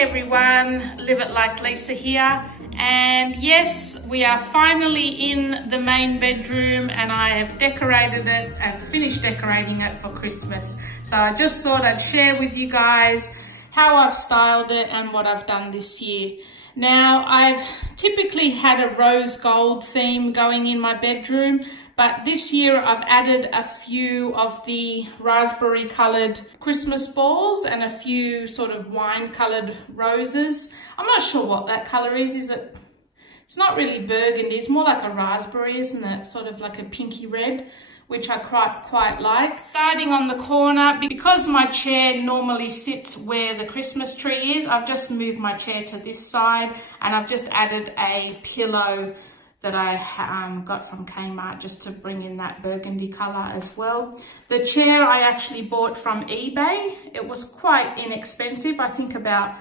Hey everyone, Live It Like Lisa here, and yes, we are finally in the main bedroom and I have decorated it and finished decorating it for Christmas. So I just thought I'd share with you guys how I've styled it and what I've done this year. Now, I've typically had a rose gold theme going in my bedroom, but this year I've added a few of the raspberry coloured Christmas balls and a few sort of wine coloured roses. I'm not sure what that colour is. It's not really burgundy, it's more like a raspberry, isn't it? Sort of like a pinky red, which I quite like. Starting on the corner, because my chair normally sits where the Christmas tree is, I've just moved my chair to this side and I've just added a pillow that I got from Kmart just to bring in that burgundy colour as well. The chair I actually bought from eBay. It was quite inexpensive. I think about,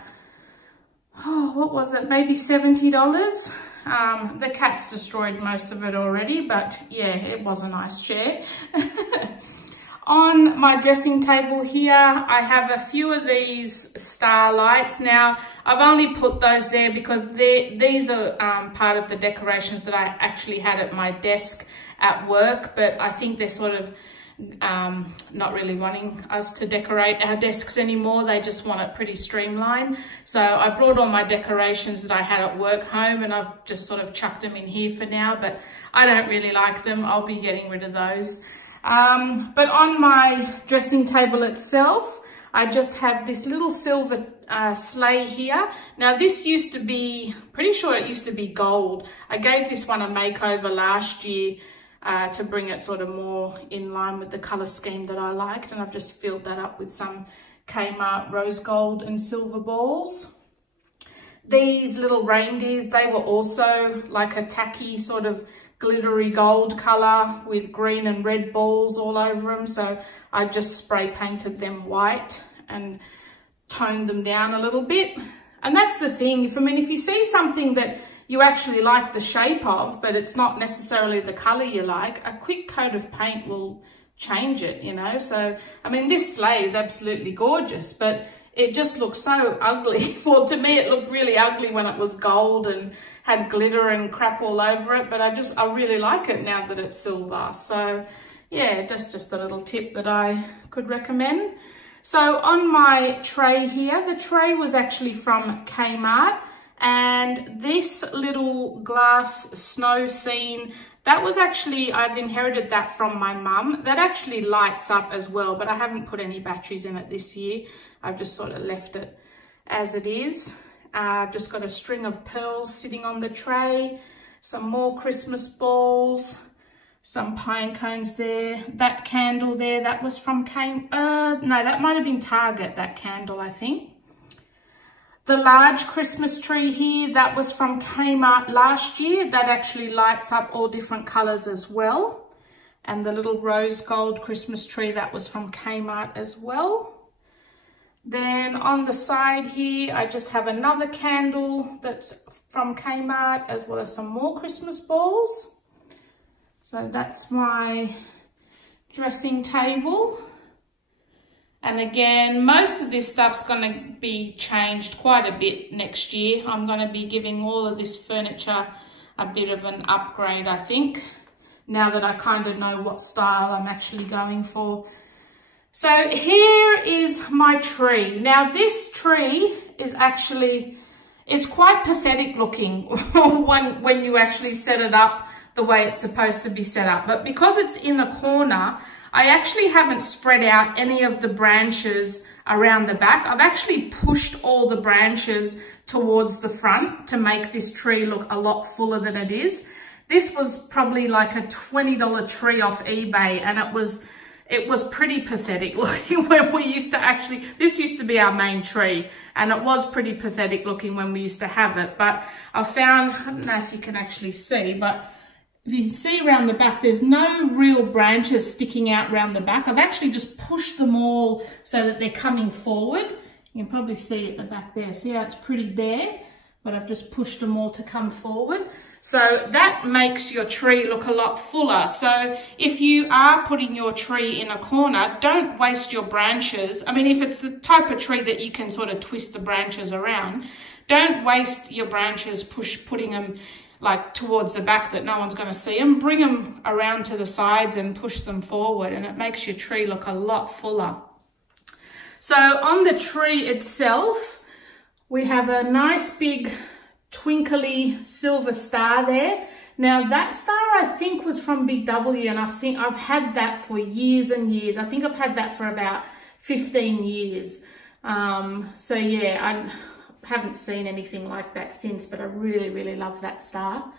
what was it? Maybe $70. The cat's destroyed most of it already, but yeah, it was a nice chair. On my dressing table here, I have a few of these star lights. Now, I've only put those there because these are part of the decorations that I actually had at my desk at work, but I think they're sort of not really wanting us to decorate our desks anymore. They just want it pretty streamlined. So I brought all my decorations that I had at work home and I've just sort of chucked them in here for now, but I don't really like them. I'll be getting rid of those. But on my dressing table itself, I just have this little silver sleigh here. Now this used to be, pretty sure it used to be gold. I gave this one a makeover last year to bring it sort of more in line with the colour scheme that I liked, and I've just filled that up with some Kmart rose gold and silver balls. These little reindeers, they were also like a tacky sort of glittery gold colour with green and red balls all over them, so I just spray painted them white and toned them down a little bit. And that's the thing, if you see something that you actually like the shape of, but it's not necessarily the colour you like, a quick coat of paint will change it, you know. So, I mean, this sleigh is absolutely gorgeous, but it just looks so ugly. Well, to me, it looked really ugly when it was gold and had glitter and crap all over it, but I really like it now that it's silver. So, yeah, that's just a little tip that I could recommend. So, on my tray here, the tray was actually from Kmart. And this little glass snow scene, that was actually, I've inherited that from my mum. That actually lights up as well, but I haven't put any batteries in it this year. I've just sort of left it as it is. I've just got a string of pearls sitting on the tray, some more Christmas balls, some pine cones there. That candle there, that was from no, that might have been Target, that candle, I think. The large Christmas tree here, that was from Kmart last year. That actually lights up all different colours as well. And the little rose gold Christmas tree, that was from Kmart as well. Then on the side here, I just have another candle that's from Kmart, as well as some more Christmas balls. So that's my dressing table. And again, most of this stuff's going to be changed quite a bit next year. I'm going to be giving all of this furniture a bit of an upgrade, I think, now that I kind of know what style I'm actually going for. So here is my tree. Now this tree is actually, it's quite pathetic looking when you actually set it up the way it's supposed to be set up. But because it's in a corner, I actually haven't spread out any of the branches around the back. I've actually pushed all the branches towards the front to make this tree look a lot fuller than it is. This was probably like a $20 tree off eBay, and it was pretty pathetic looking when we used to actually, this used to be our main tree, and it was pretty pathetic looking when we used to have it. But I found, I don't know if you can actually see, but if you see around the back, there's no real branches sticking out around the back. I've actually just pushed them all so that they're coming forward. You can probably see at the back there. See how it's pretty bare? but I've just pushed them all to come forward. So that makes your tree look a lot fuller. So if you are putting your tree in a corner, don't waste your branches. I mean, if it's the type of tree that you can sort of twist the branches around, don't waste your branches putting them like towards the back that no one's going to see them. Bring them around to the sides and push them forward, and it makes your tree look a lot fuller. So on the tree itself, we have a nice big twinkly silver star there. Now that star I think was from Big W, and I think I've had that for years and years. I think I've had that for about 15 years. So yeah, I haven't seen anything like that since, but I really, really love that star.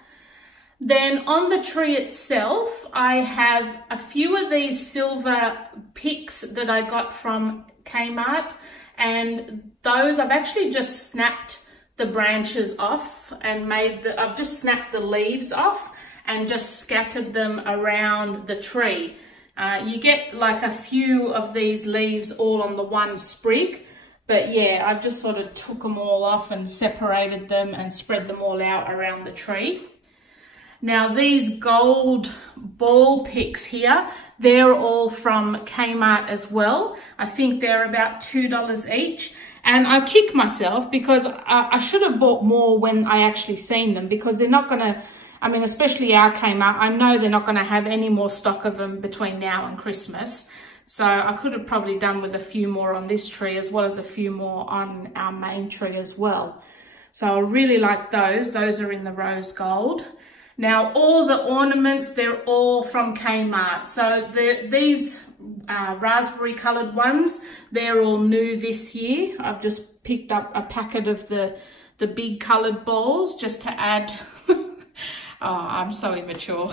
Then on the tree itself, I have a few of these silver picks that I got from Kmart, and those I've actually just snapped the branches off and I've just snapped the leaves off and just scattered them around the tree. You get like a few of these leaves all on the one sprig, but yeah, I've just sort of took them all off and separated them and spread them all out around the tree. Now these gold ball picks here, they're all from Kmart as well. I think they're about $2 each. And I kick myself because I should have bought more when I actually seen them, because they're not going to, I mean, especially our Kmart, I know they're not going to have any more stock of them between now and Christmas. So I could have probably done with a few more on this tree as well as a few more on our main tree as well. So I really like those. Those are in the rose gold. Now all the ornaments, they're all from Kmart. So these raspberry coloured ones, they're all new this year. I've just picked up a packet of the big coloured balls just to add. Oh, I'm so immature.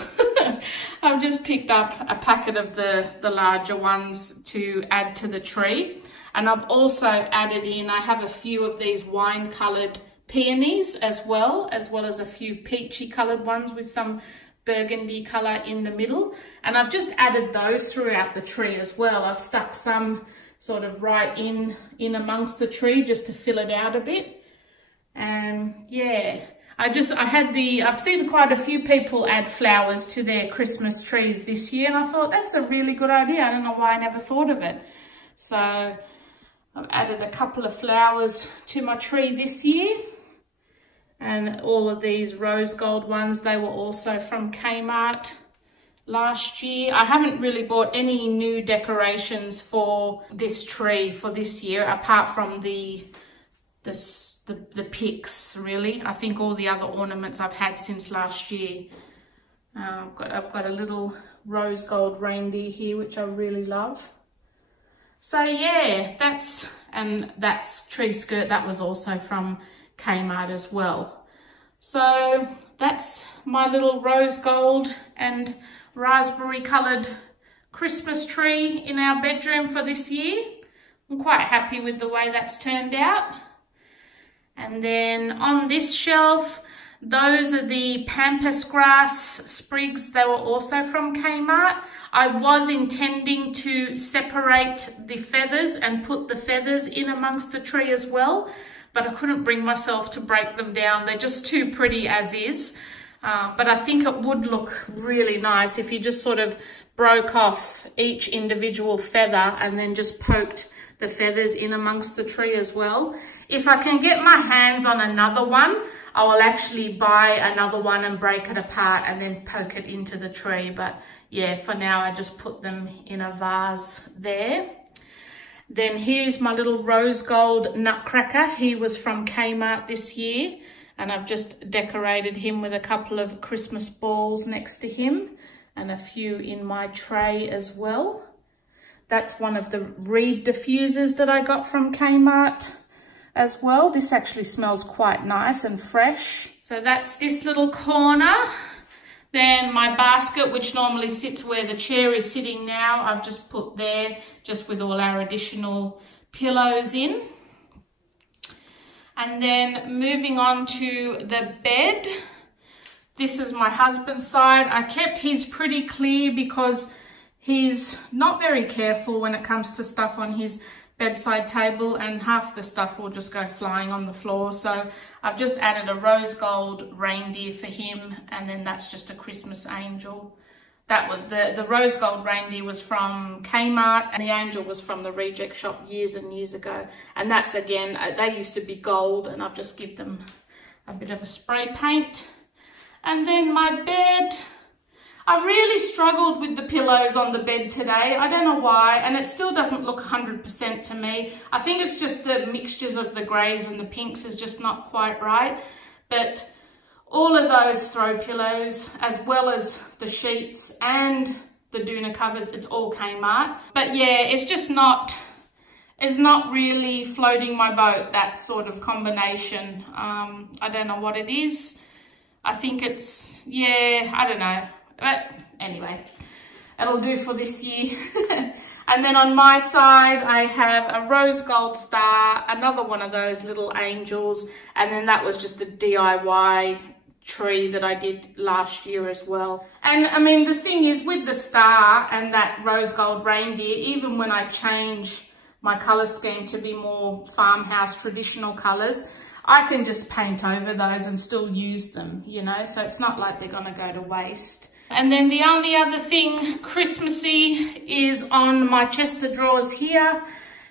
I've just picked up a packet of the larger ones to add to the tree. And I've also added in, I have a few of these wine coloured peonies as well as a few peachy coloured ones with some burgundy colour in the middle. And I've just added those throughout the tree as well. I've stuck some sort of right in amongst the tree just to fill it out a bit. And yeah, I've seen quite a few people add flowers to their Christmas trees this year, and I thought that's a really good idea. I don't know why I never thought of it. So I've added a couple of flowers to my tree this year. And all of these rose gold ones, they were also from Kmart last year. I haven't really bought any new decorations for this tree for this year, apart from the picks, really. I think all the other ornaments I've had since last year. I've got a little rose gold reindeer here, which I really love. So yeah, that's tree skirt, that was also from Kmart as well. So that's my little rose gold and raspberry coloured Christmas tree in our bedroom for this year. I'm quite happy with the way that's turned out. And then on this shelf, those are the Pampas Grass sprigs. They were also from Kmart. I was intending to separate the feathers and put the feathers in amongst the tree as well, but I couldn't bring myself to break them down. They're just too pretty as is. But I think it would look really nice if you just sort of broke off each individual feather and then just poked the feathers in amongst the tree as well. If I can get my hands on another one, I will actually buy another one and break it apart and then poke it into the tree. But yeah, for now I just put them in a vase there. Then here's my little rose gold Nutcracker. He was from Kmart this year, and I've just decorated him with a couple of Christmas balls next to him and a few in my tray as well. That's one of the reed diffusers that I got from Kmart as well. This actually smells quite nice and fresh. So that's this little corner. Then my basket, which normally sits where the chair is sitting now, I've just put there just with all our additional pillows in. And then moving on to the bed. This is my husband's side. I kept his pretty clear because He's not very careful when it comes to stuff on his bedside table, and half the stuff will just go flying on the floor. So I've just added a rose gold reindeer for him, and then that's just a Christmas angel. That was the rose gold reindeer was from Kmart, and the angel was from the reject shop years and years ago. And that's, again, they used to be gold, and I've just given them a bit of a spray paint. And then my bed, I really struggled with the pillows on the bed today. I don't know why, and it still doesn't look 100% to me. I think it's just the mixtures of the greys and the pinks is just not quite right. But all of those throw pillows, as well as the sheets and the doona covers, it's all Kmart. But yeah, it's just not, it's not really floating my boat, that sort of combination. I don't know what it is. I think it's, yeah, I don't know. But anyway, it'll do for this year. And then on my side, I have a rose gold star, another one of those little angels, and then that was just a DIY tree that I did last year as well. And I mean, the thing is, with the star and that rose gold reindeer, even when I change my color scheme to be more farmhouse traditional colors, I can just paint over those and still use them, you know, so it's not like they're gonna go to waste. And then the only other thing Christmassy is on my chest of drawers here,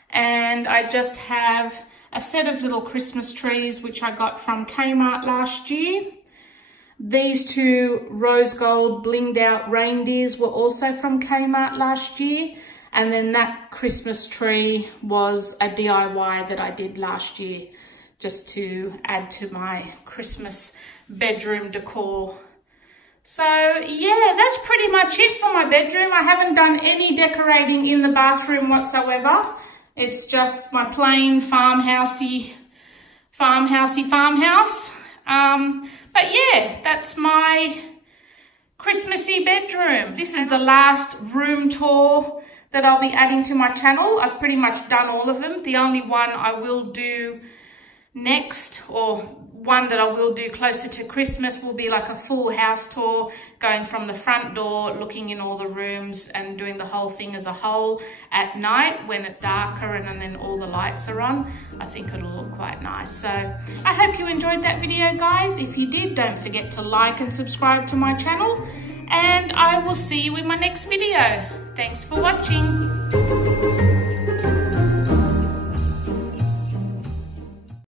and I just have a set of little Christmas trees which I got from Kmart last year. These two rose gold blinged out reindeers were also from Kmart last year, and then that Christmas tree was a DIY that I did last year just to add to my Christmas bedroom decor. So yeah, that's pretty much it for my bedroom. I haven't done any decorating in the bathroom whatsoever. It's just my plain farmhousey farmhouse. But yeah, that's my Christmassy bedroom. This is the last room tour that I'll be adding to my channel. I've pretty much done all of them. The only one I will do next, or one that I will do closer to Christmas, will be like a full house tour, going from the front door, looking in all the rooms and doing the whole thing as a whole at night when it's darker and then all the lights are on. I think it'll look quite nice. So I hope you enjoyed that video, guys. If you did, don't forget to like and subscribe to my channel, and I will see you in my next video. Thanks for watching.